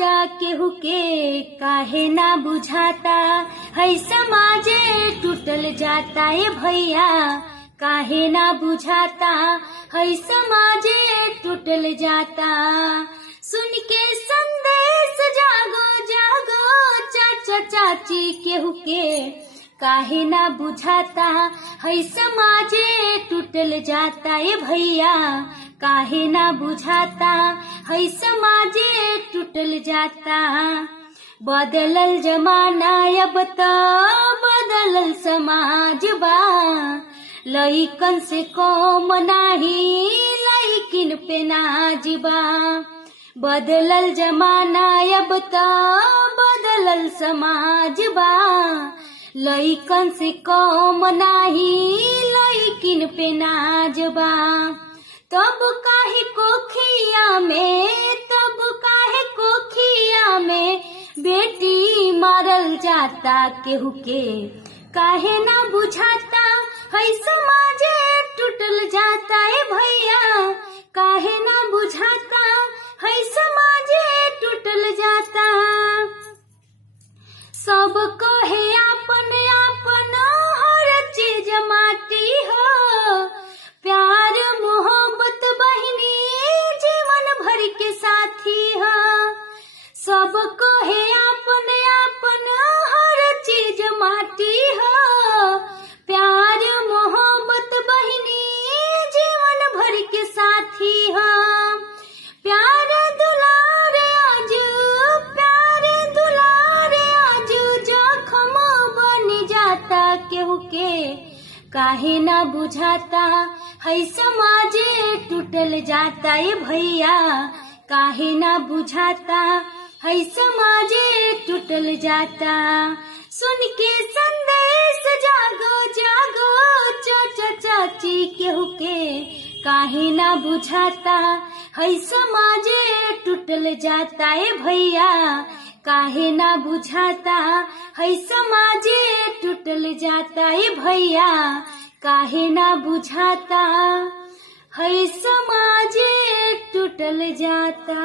चाचा केहू के काहे ना बुझाता, है समाजे टूटल जाता ए भैया काहे ना बुझाता, है समाजे टूटल जाता। सुन के संदेश जागो जागो चाचा चाची केहू के काहे ना बुझाता, है समाजे टूटल जाता ए भैया काहे ना बुझाता, है समाजे टूटल जाता। बदलल जमाना अब तो बदलल समाज बा, लइकन से कम नाही लइकिन पे नाज बा। बदलल जमाना अब तो बदलल समाज बा, लइकन से कम नाही लइकिन पे नाज बा। तब काहे कोखिया में बेटी मारल जाता, केहू के काहे ना बुझाता, है समाजे टूटल जाता ए भैया काहे ना बुझाता, है समाजे टूटल जाता। सब कहे आपन आपन हर चीज माटी हो, प्यार मोहब्बत बहिनी जीवन भर के साथी हो। सब कहे आपन आपन हर चीज माटी हो, प्यार मोहब्बत बहिनी जीवन भर के साथी हो। प्यार दुलार आजू जखम बन जाता, केहू के काहे ना बुझाता, है समाजे टूटल जाता ए भैया काहे ना बुझाता, है समाजे टूटल जाता। सुन के संदेश जागो जागो चाचा चाची केहू के काहे ना बुझाता, है समाजे टूटल जाता ए भैया काहे ना बुझाता, है समाजे टूटल जाता ए भैया काहे ना बुझाता, है समाजे टूटल जाता।